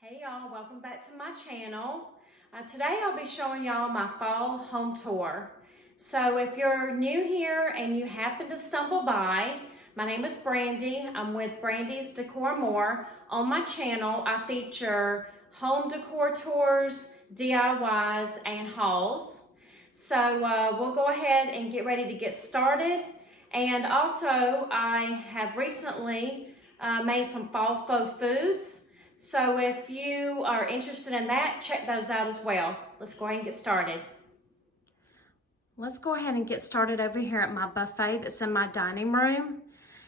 Hey y'all, welcome back to my channel. Today I'll be showing y'all my fall home tour. So if you're new here and you happen to stumble by, my name is Brandy. I'm with Brandy's Decor More. On my channel, I feature home decor tours, DIYs, and hauls. So we'll go ahead and get ready to get started. And also, I have recently made some fall faux foods. So if you are interested in that, check those out as well. Let's go ahead and get started. Let's go ahead and get started over here at my buffet that's in my dining room.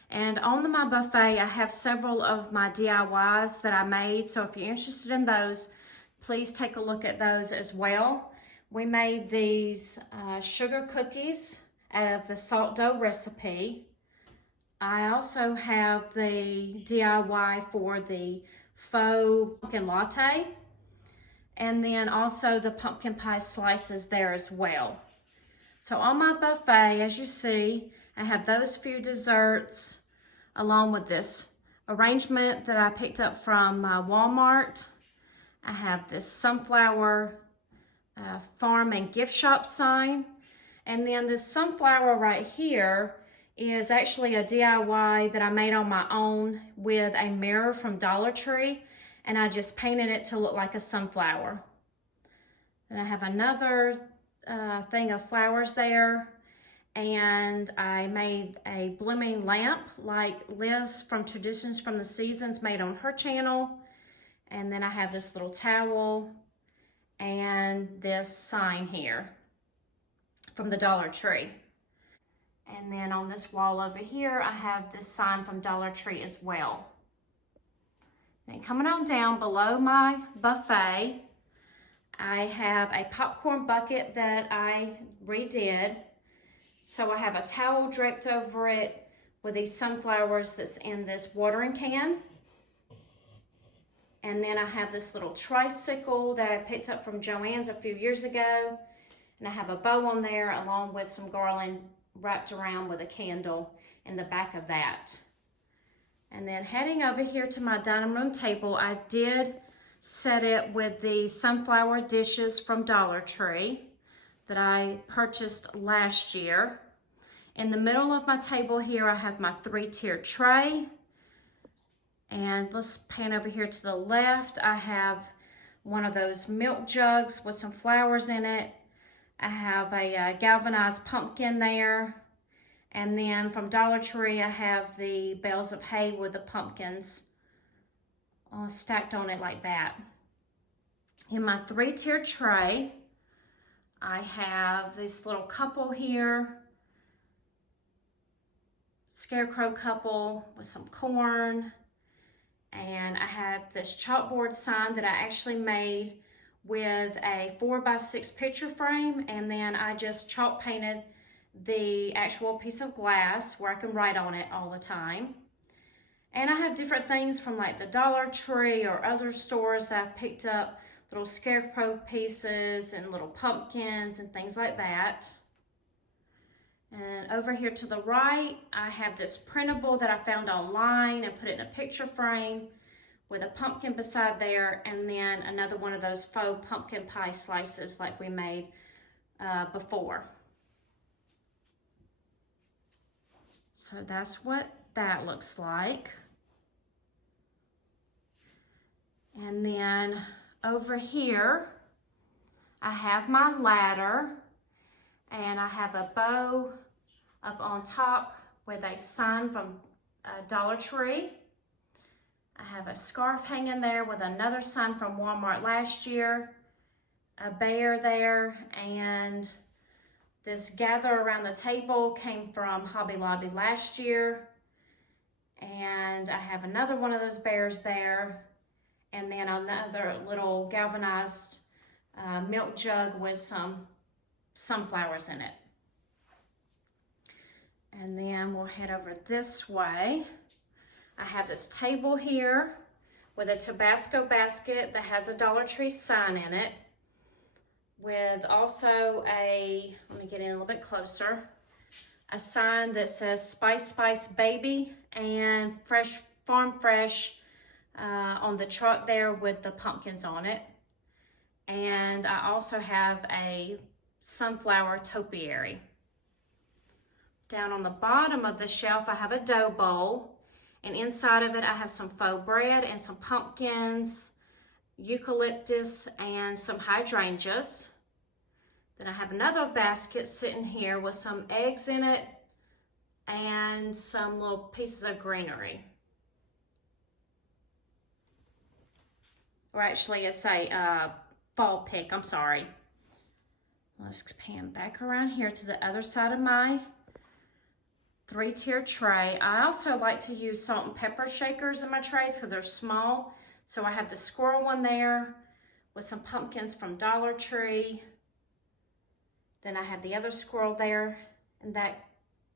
And on my buffet, I have several of my DIYs that I made. So if you're interested in those, please take a look at those as well. We made these sugar cookies out of the salt dough recipe. I also have the DIY for the faux pumpkin latte, and then also the pumpkin pie slices there as well. So on my buffet, as you see, I have those few desserts along with this arrangement that I picked up from Walmart. I have this sunflower farm and gift shop sign, and then this sunflower right here is actually a DIY that I made on my own with a mirror from Dollar Tree, and I just painted it to look like a sunflower. Then I have another thing of flowers there, and I made a blooming lamp like Liz from Traditions from the Seasons made on her channel. And then I have this little towel and this sign here from the Dollar Tree. And then on this wall over here, I have this sign from Dollar Tree as well. Then coming on down below my buffet, I have a popcorn bucket that I redid. So I have a towel draped over it with these sunflowers that's in this watering can. And then I have this little tricycle that I picked up from Joann's a few years ago. And I have a bow on there along with some garland wrapped around with a candle in the back of that. And then heading over here to my dining room table, I did set it with the sunflower dishes from Dollar Tree that I purchased last year. In the middle of my table here, I have my 3-tier tray. And let's pan over here to the left. I have one of those milk jugs with some flowers in it. I have a galvanized pumpkin there. And then from Dollar Tree, I have the bales of hay with the pumpkins stacked on it like that. In my 3-tier tray, I have this little couple here. Scarecrow couple with some corn. And I have this chalkboard sign that I actually made with a 4x6 picture frame, and then I just chalk painted the actual piece of glass where I can write on it all the time. And I have different things from like the Dollar Tree or other stores that I've picked up, little scarecrow pieces and little pumpkins and things like that. And over here to the right, I have this printable that I found online and put it in a picture frame with a pumpkin beside there, and then another one of those faux pumpkin pie slices like we made before. So that's what that looks like. And then over here, I have my ladder, and I have a bow up on top with a sign from Dollar Tree. I have a scarf hanging there with another sign from Walmart last year, a bear there, and this gather around the table came from Hobby Lobby last year. And I have another one of those bears there, and then another little galvanized milk jug with some sunflowers in it. And then we'll head over this way. I have this table here with a Tabasco basket that has a Dollar Tree sign in it, with also a, let me get in a little bit closer, a sign that says Spice Spice Baby and Fresh Farm Fresh on the truck there with the pumpkins on it. And I also have a sunflower topiary. Down on the bottom of the shelf, I have a dough bowl, and inside of it, I have some faux bread and some pumpkins, eucalyptus, and some hydrangeas. Then I have another basket sitting here with some eggs in it and some little pieces of greenery. Or actually, it's a fall pick, I'm sorry. Let's pan back around here to the other side of my 3-tier tray. I also like to use salt and pepper shakers in my trays because they're small. So I have the squirrel one there with some pumpkins from Dollar Tree. Then I have the other squirrel there in that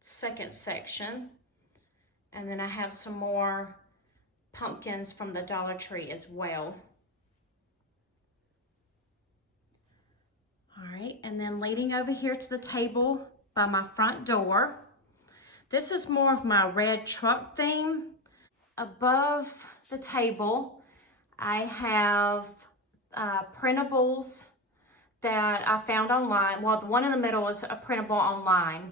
second section. And then I have some more pumpkins from the Dollar Tree as well. All right, and then leading over here to the table by my front door. This is more of my red truck theme. Above the table, I have printables that I found online. Well, the one in the middle is a printable online.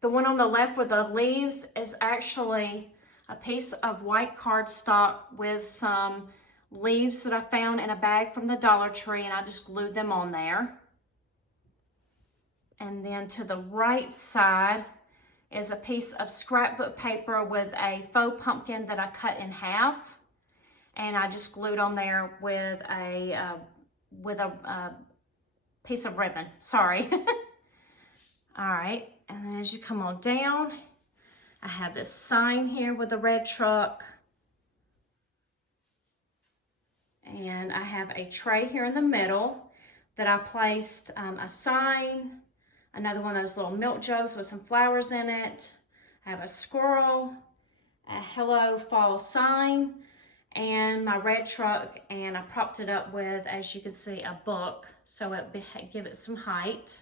The one on the left with the leaves is actually a piece of white cardstock with some leaves that I found in a bag from the Dollar Tree, and I just glued them on there. And then to the right side is a piece of scrapbook paper with a faux pumpkin that I cut in half, and I just glued on there with a piece of ribbon. Sorry. All right, and then as you come on down, I have this sign here with the red truck. And I have a tray here in the middle that I placed a sign, another one of those little milk jugs with some flowers in it. I have a squirrel, a hello fall sign, and my red truck, and I propped it up with, as you can see, a book, so it give it some height.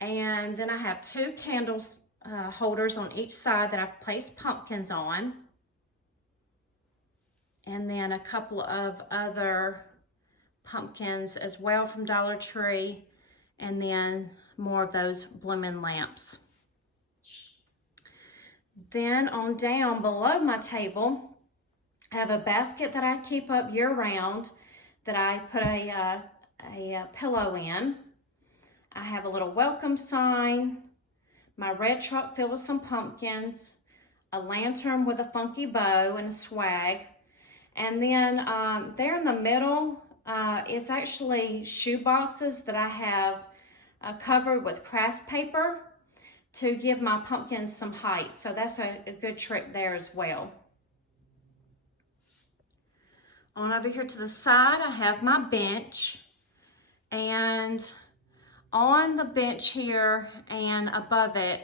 And then I have 2 candles holders on each side that I've placed pumpkins on. And then a couple of other pumpkins as well from Dollar Tree, and then more of those blooming lamps. Then on down below my table, I have a basket that I keep up year-round that I put a pillow in. I have a little welcome sign, my red truck filled with some pumpkins, a lantern with a funky bow and a swag. And then there in the middle is actually shoe boxes that I have covered with craft paper to give my pumpkins some height. So that's a good trick there as well. On over here to the side, I have my bench. And on the bench here and above it,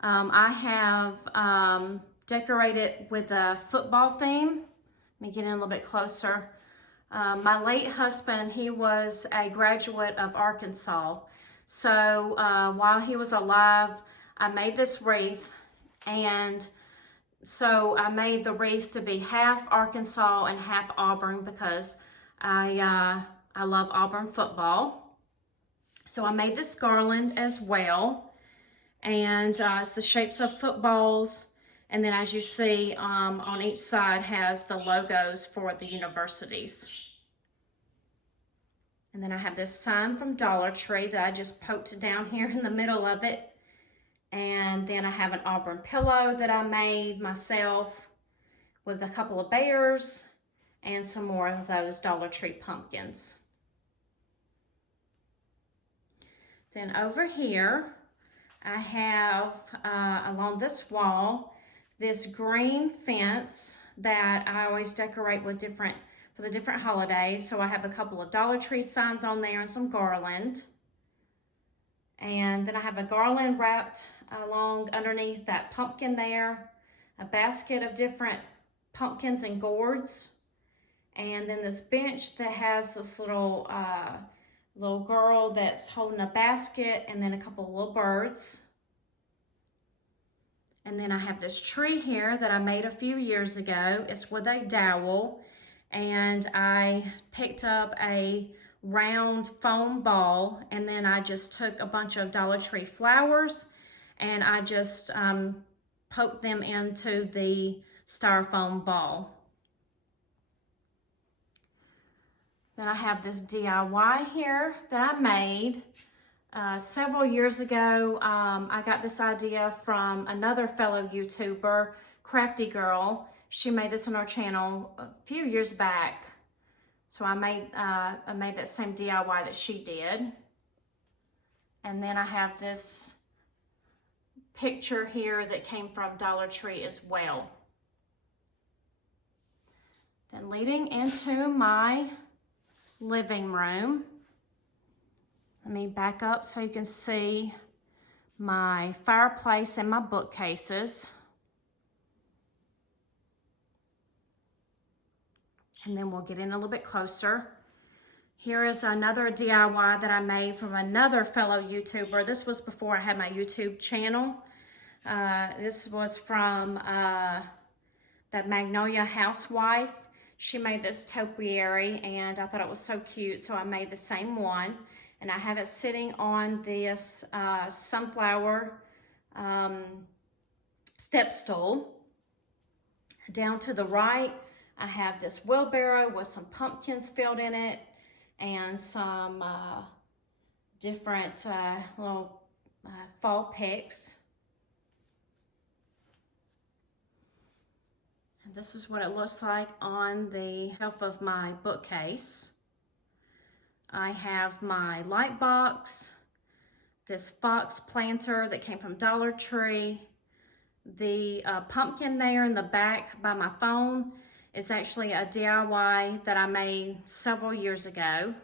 I have decorated with a football theme. Let me get in a little bit closer. My late husband, he was a graduate of Arkansas. So while he was alive, I made this wreath, and so I made the wreath to be half Arkansas and half Auburn because I love Auburn football. So I made this garland as well, and it's the shapes of footballs. And then as you see, on each side has the logos for the universities. And then I have this sign from Dollar Tree that I just poked down here in the middle of it. And then I have an Auburn pillow that I made myself with a couple of bears and some more of those Dollar Tree pumpkins. Then over here, I have along this wall, this green fence that I always decorate with for the different holidays. So I have a couple of Dollar Tree signs on there and some garland. And then I have a garland wrapped along underneath that pumpkin there, a basket of different pumpkins and gourds, and then this bench that has this little girl that's holding a basket, and then a couple of little birds. And then I have this tree here that I made a few years ago. It's with a dowel, and I picked up a round foam ball, and then I just took a bunch of Dollar Tree flowers and I just poked them into the styrofoam ball. Then I have this DIY here that I made several years ago. I got this idea from another fellow YouTuber, Crafty Girl. She made this on her channel a few years back. So I made that same DIY that she did. And then I have this picture here that came from Dollar Tree as well. Then leading into my living room, let me back up so you can see my fireplace and my bookcases. And then we'll get in a little bit closer. Here is another DIY that I made from another fellow YouTuber. This was before I had my YouTube channel. This was from the Magnolia Housewife. She made this topiary and I thought it was so cute, so I made the same one. And I have it sitting on this sunflower step stool. Down to the right, I have this wheelbarrow with some pumpkins filled in it and some different little fall picks. And this is what it looks like on the shelf of my bookcase. I have my light box, this fox planter that came from Dollar Tree. The pumpkin there in the back by my phone is actually a DIY that I made several years ago.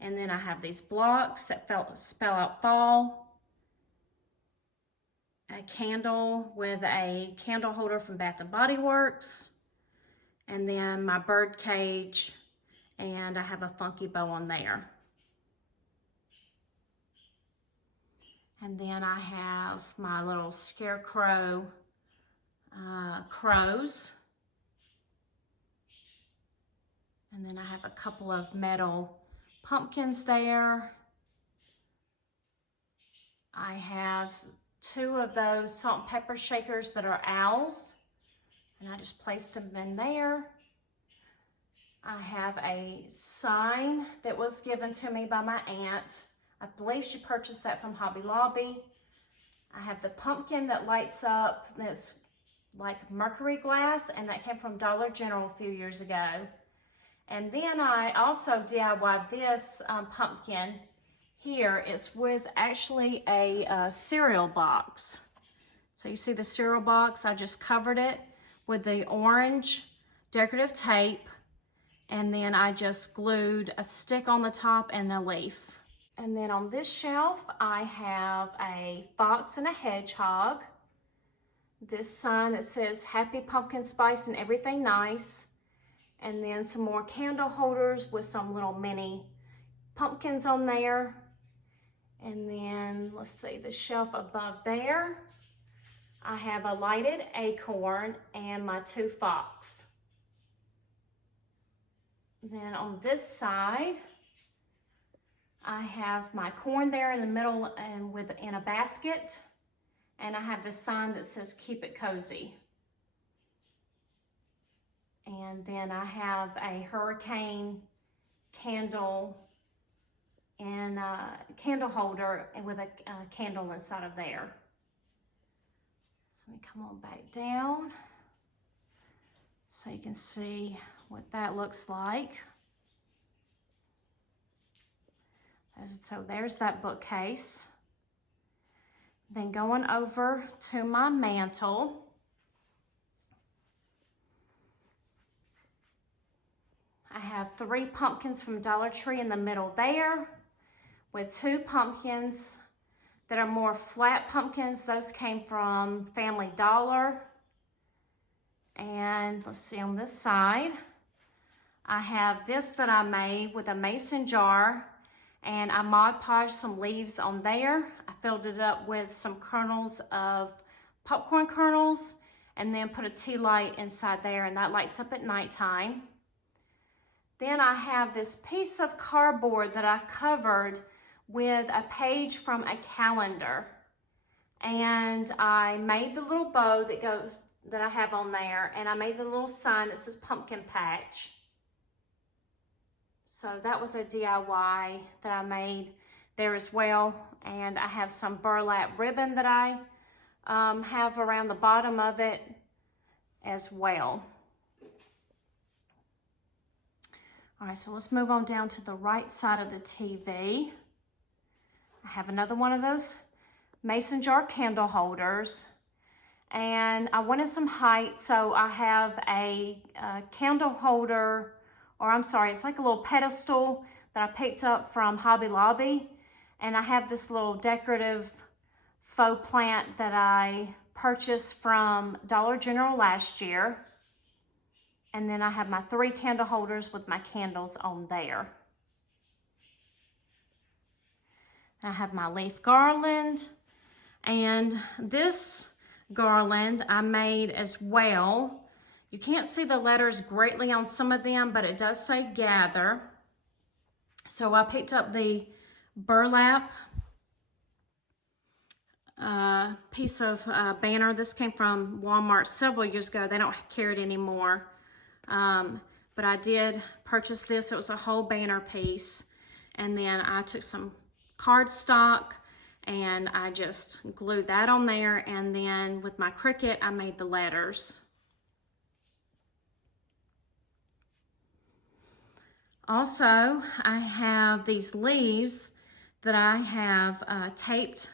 And then I have these blocks that spell out fall. A candle with a candle holder from Bath and Body Works. And then my bird cage, and I have a funky bow on there. And then I have my little Scarecrow crows. And then I have a couple of metal pumpkins there. I have 2 of those salt and pepper shakers that are owls. And I just placed them in there. I have a sign that was given to me by my aunt. I believe she purchased that from Hobby Lobby. I have the pumpkin that lights up, that's like mercury glass, and that came from Dollar General a few years ago. And then I also DIY'd this pumpkin here. It's with actually a cereal box. So you see the cereal box, I just covered it with the orange decorative tape, and then I just glued a stick on the top and a leaf. And then on this shelf, I have a fox and a hedgehog. This sign that says Happy Pumpkin Spice and Everything Nice. And then some more candle holders with some little mini pumpkins on there. And then, let's see, the shelf above there, I have a lighted acorn and my 2 fox. Then on this side, I have my corn there in the middle and in a basket. And I have this sign that says Keep It Cozy. And then I have a hurricane candle and a candle holder and with a candle inside of there. So let me come on back down so you can see what that looks like. So there's that bookcase. Then going over to my mantle, I have 3 pumpkins from Dollar Tree in the middle there, with 2 pumpkins that are more flat pumpkins. Those came from Family Dollar. And let's see, on this side, I have this that I made with a mason jar, and I Mod Podged some leaves on there. I filled it up with some kernels of popcorn kernels, and then put a tea light inside there, and that lights up at nighttime. Then I have this piece of cardboard that I covered with a page from a calendar. And I made the little bow that I have on there, and I made the little sign that says pumpkin patch. So that was a DIY that I made there as well. And I have some burlap ribbon that I have around the bottom of it as well. All right, so let's move on down to the right side of the TV. I have another one of those mason jar candle holders, and I wanted some height, so I have a candle holder, or I'm sorry, it's like a little pedestal that I picked up from Hobby Lobby, and I have this little decorative faux plant that I purchased from Dollar General last year. And then I have my 3 candle holders with my candles on there. I have my leaf garland, and this garland I made as well. You can't see the letters greatly on some of them, but it does say gather. So I picked up the burlap piece of banner. This came from Walmart several years ago. They don't carry it anymore. But I did purchase this. It was a whole banner piece. And then I took some cardstock and I just glued that on there. And then with my Cricut, I made the letters. Also, I have these leaves that I have taped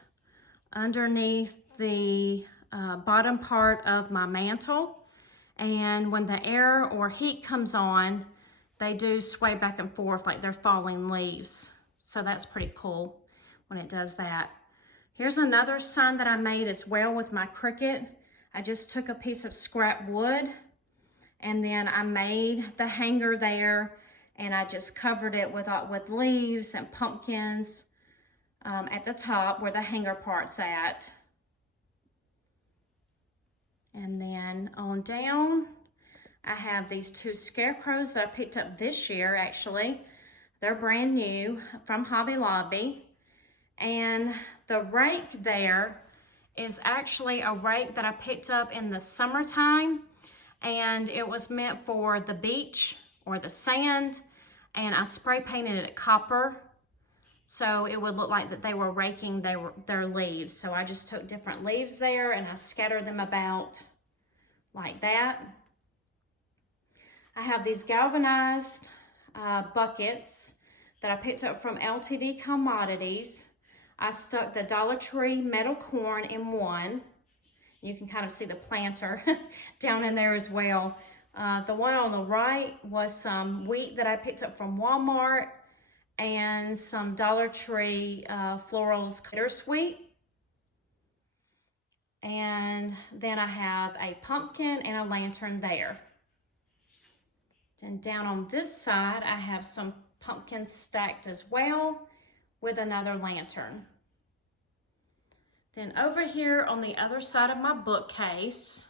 underneath the bottom part of my mantle. And when the air or heat comes on, they do sway back and forth like they're falling leaves. So that's pretty cool when it does that. Here's another sign that I made as well with my Cricut. I just took a piece of scrap wood, and then I made the hanger there, and I just covered it with leaves and pumpkins at the top where the hanger part's at. And then on down, I have these 2 scarecrows that I picked up this year, actually. They're brand new from Hobby Lobby. And the rake there is actually a rake that I picked up in the summertime. And it was meant for the beach or the sand. And I spray painted it copper, so it would look like that they were raking their leaves. So I just took different leaves there and I scattered them about like that. I have these galvanized buckets that I picked up from LTD Commodities. I stuck the Dollar Tree metal corn in one. You can kind of see the planter down in there as well. The one on the right was some wheat that I picked up from Walmart and some Dollar Tree Florals bittersweet. And then I have a pumpkin and a lantern there. Then down on this side, I have some pumpkins stacked as well with another lantern. Then over here on the other side of my bookcase,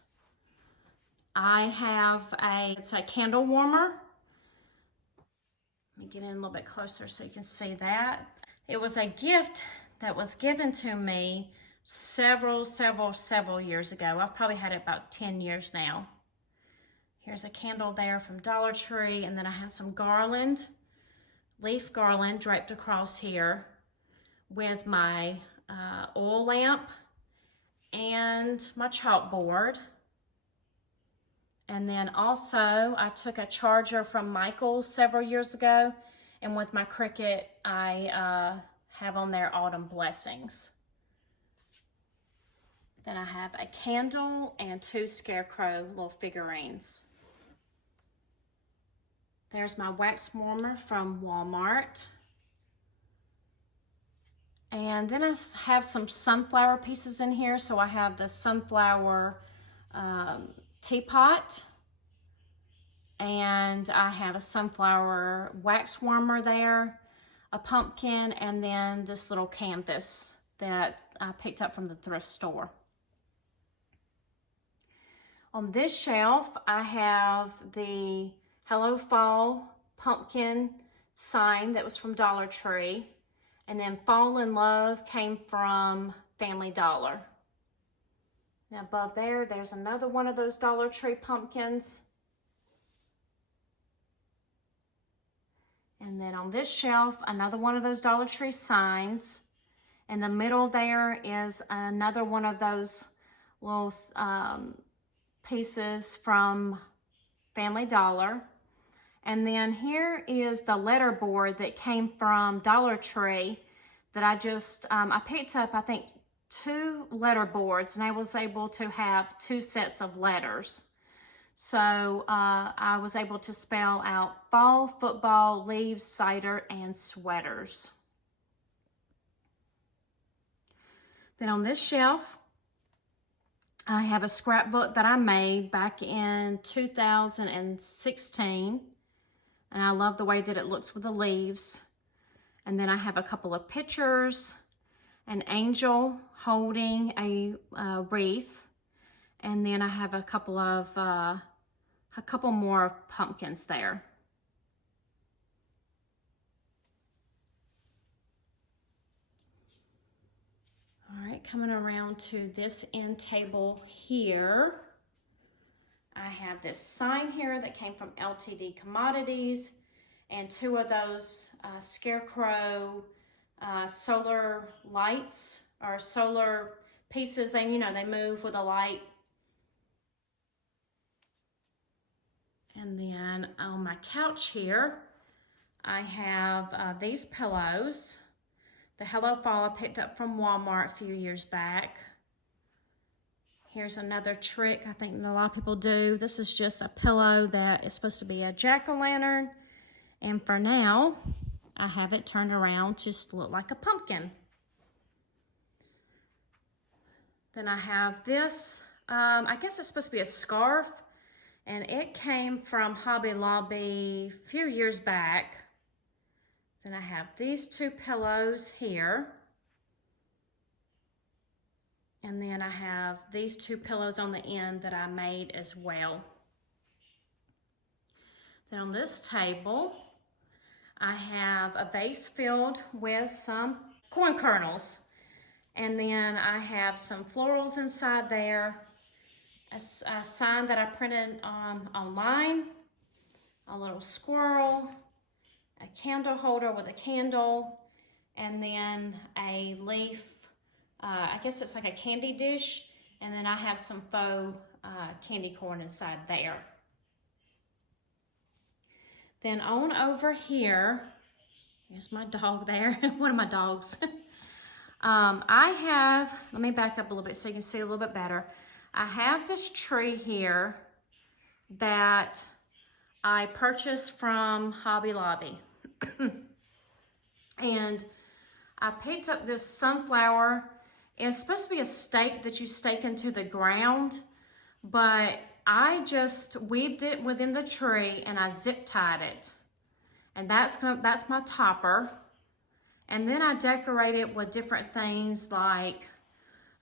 I have it's a candle warmer. Let me get in a little bit closer so you can see that. It was a gift that was given to me several years ago. I've probably had it about 10 years now. Here's a candle there from Dollar Tree, and then I have some garland, leaf garland draped across here with my oil lamp and my chalkboard. And then also I took a charger from Michael's several years ago, and with my Cricut I have on there Autumn Blessings. Then I have a candle and 2 scarecrow little figurines. There's my wax warmer from Walmart. And then I have some sunflower pieces in here. So I have the sunflower teapot, and I have a sunflower wax warmer there, a pumpkin, and then this little canvas that I picked up from the thrift store. On this shelf, I have the Hello Fall pumpkin sign that was from Dollar Tree. And then Fall in Love came from Family Dollar. Now above there, there's another one of those Dollar Tree pumpkins. And then on this shelf, another one of those Dollar Tree signs. In the middle there is another one of those little pieces from Family Dollar. And then here is the letter board that came from Dollar Tree that I picked up, I think, 2 letter boards, and I was able to have 2 sets of letters. So I was able to spell out fall, football, leaves, cider, and sweaters. Then on this shelf, I have a scrapbook that I made back in 2016. And I love the way that it looks with the leaves. And then I have a couple of pictures, an angel holding a wreath. And then I have a couple more pumpkins there. All right, coming around to this end table here, I have this sign here that came from LTD Commodities and 2 of those Scarecrow solar lights or solar pieces. They move with a light. And then on my couch here, I have these pillows. The Hello Fall I picked up from Walmart a few years back. Here's another trick I think a lot of people do. This is just a pillow that is supposed to be a jack-o'-lantern. And for now, I have it turned around to look like a pumpkin. Then I have this, I guess it's supposed to be a scarf. And it came from Hobby Lobby a few years back. Then I have these 2 pillows here. And then I have these 2 pillows on the end that I made as well. Then on this table, I have a vase filled with some corn kernels. And then I have some florals inside there, a sign that I printed online, a little squirrel, a candle holder with a candle, and then a leaf. I guess it's like a candy dish, and then I have some faux candy corn inside there. Then on over here, here's my dog there, one of my dogs. Let me back up a little bit so you can see a little bit better. I have this tree here that I purchased from Hobby Lobby. And I picked up this sunflower. It's supposed to be a stake that you stake into the ground, but I just weaved it within the tree and I zip tied it. And that's my topper. And then I decorate it with different things like,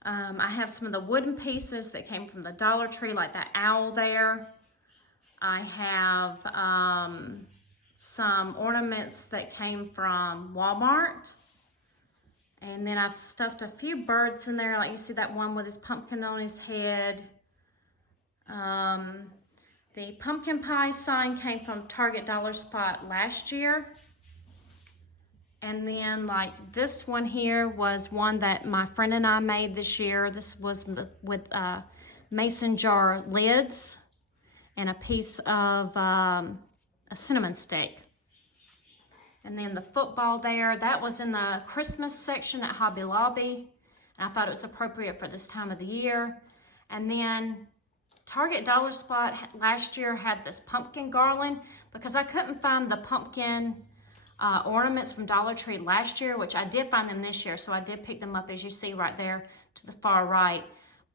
I have some of the wooden pieces that came from the Dollar Tree, like that owl there. I have some ornaments that came from Walmart. And then I've stuffed a few birds in there, like you see that one with his pumpkin on his head. The pumpkin pie sign came from Target Dollar Spot last year. And then like this one here was one that my friend and I made this year. This was with mason jar lids and a piece of a cinnamon stick. And then the football there, that was in the Christmas section at Hobby Lobby. And I thought it was appropriate for this time of the year. And then Target Dollar Spot last year had this pumpkin garland because I couldn't find the pumpkin ornaments from Dollar Tree last year, which I did find them this year, so I did pick them up, as you see right there to the far right.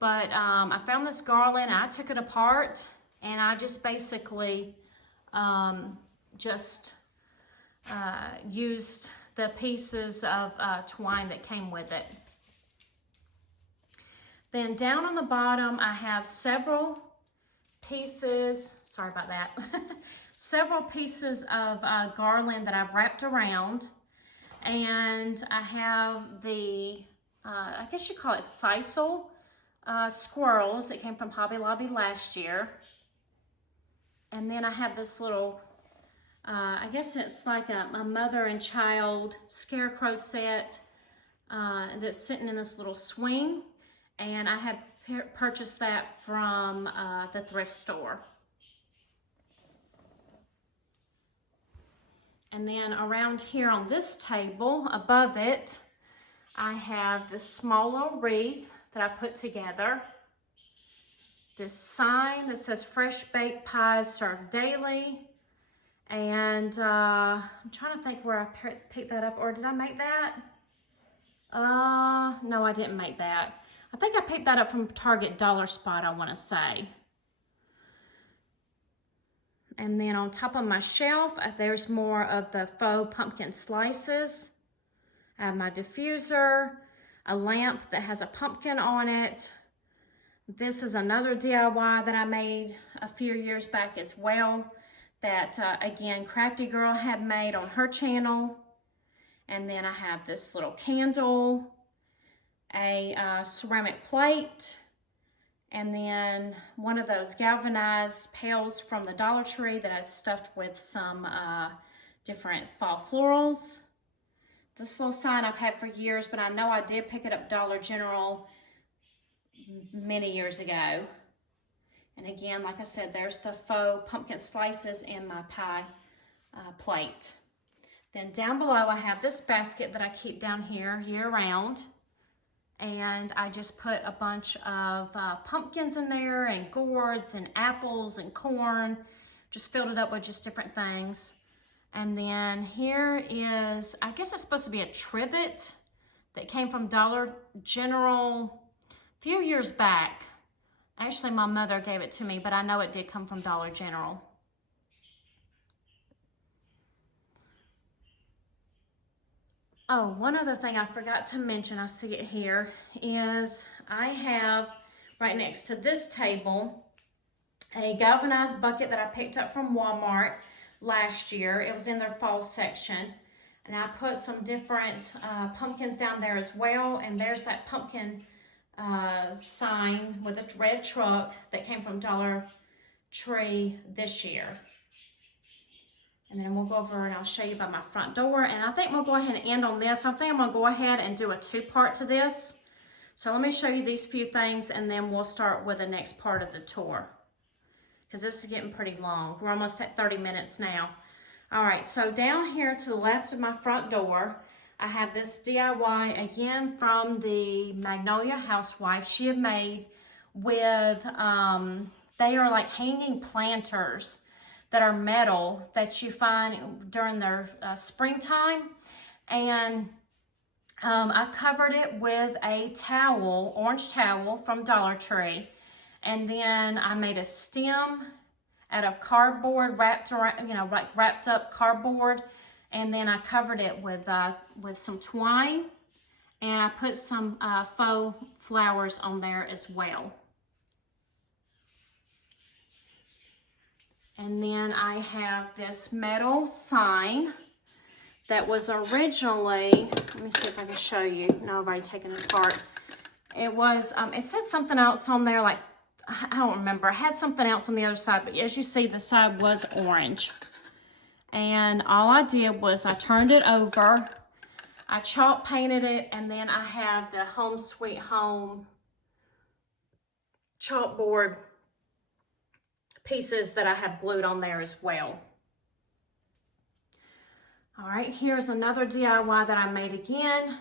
But I found this garland, and I took it apart, and I just basically used the pieces of twine that came with it. Then down on the bottom, I have several pieces, sorry about that, several pieces of garland that I've wrapped around. And I have the, I guess you call it sisal squirrels that came from Hobby Lobby last year. And then I have this little, I guess it's like a mother and child scarecrow set that's sitting in this little swing. And I have purchased that from the thrift store. And then around here on this table, above it, I have this small little wreath that I put together. This sign that says fresh baked pies served daily. And I'm trying to think where I picked that up, or did I make that? No, I didn't make that. I think I picked that up from Target Dollar Spot, I want to say. And then on top of my shelf, there's more of the faux pumpkin slices. I have my diffuser, a lamp that has a pumpkin on it. This is another DIY that I made a few years back as well, that again, Crafty Girl had made on her channel. And then I have this little candle, a ceramic plate, and then one of those galvanized pails from the Dollar Tree that I stuffed with some different fall florals. This little sign I've had for years, but I know I did pick it up Dollar General many years ago. And again, like I said, there's the faux pumpkin slices in my pie plate. Then down below I have this basket that I keep down here year-round. And I just put a bunch of pumpkins in there, and gourds, and apples, and corn. Just filled it up with just different things. And then here is, I guess it's supposed to be a trivet that came from Dollar General a few years back. Actually, my mother gave it to me, but I know it did come from Dollar General. Oh, one other thing I forgot to mention, I see it here, is I have right next to this table a galvanized bucket that I picked up from Walmart last year. It was in their fall section. And I put some different pumpkins down there as well. And there's that pumpkin sign with a red truck that came from Dollar Tree this year. And then we'll go over and I'll show you by my front door. And I think we'll go ahead and end on this. I think I'm going to go ahead and do a two-part to this. So let me show you these few things, and then we'll start with the next part of the tour, because this is getting pretty long. We're almost at 30 minutes now. All right, so down here to the left of my front door, I have this DIY, again, from the Magnolia Housewife. She had made with, they are like hanging planters that are metal that you find during their springtime. And I covered it with a towel, orange towel from Dollar Tree. And then I made a stem out of cardboard wrapped around, you know, like wrapped up cardboard. And then I covered it with some twine. And I put some faux flowers on there as well. And then I have this metal sign that was originally, let me see if I can show you. No, I've already taken it apart. It was, it said something else on there, like, I don't remember. I had something else on the other side, but as you see, the side was orange. And all I did was I turned it over, I chalk painted it, and then I have the Home Sweet Home chalkboard pieces that I have glued on there as well. All right, here's another DIY that I made again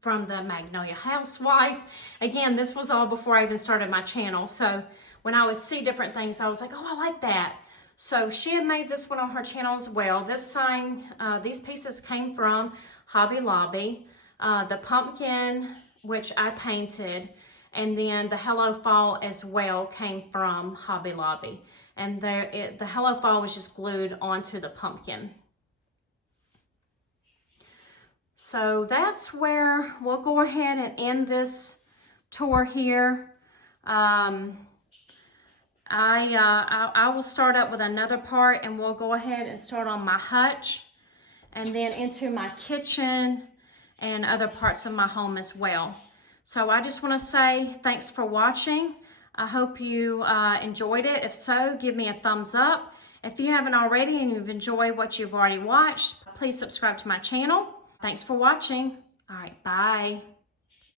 from the Magnolia Housewife. Again, this was all before I even started my channel. So when I would see different things, I was like, oh, I like that. So she had made this one on her channel as well. This sign, these pieces came from Hobby Lobby. The pumpkin, which I painted, and then the Hello Fall as well came from Hobby Lobby. And the Hello Fall was just glued onto the pumpkin. So that's where we'll go ahead and end this tour here. I will start up with another part, and we'll go ahead and start on my hutch and then into my kitchen and other parts of my home as well. So I just want to say thanks for watching. I hope you enjoyed it. If so, give me a thumbs up. If you haven't already and you've enjoyed what you've already watched, please subscribe to my channel. Thanks for watching. All right, bye.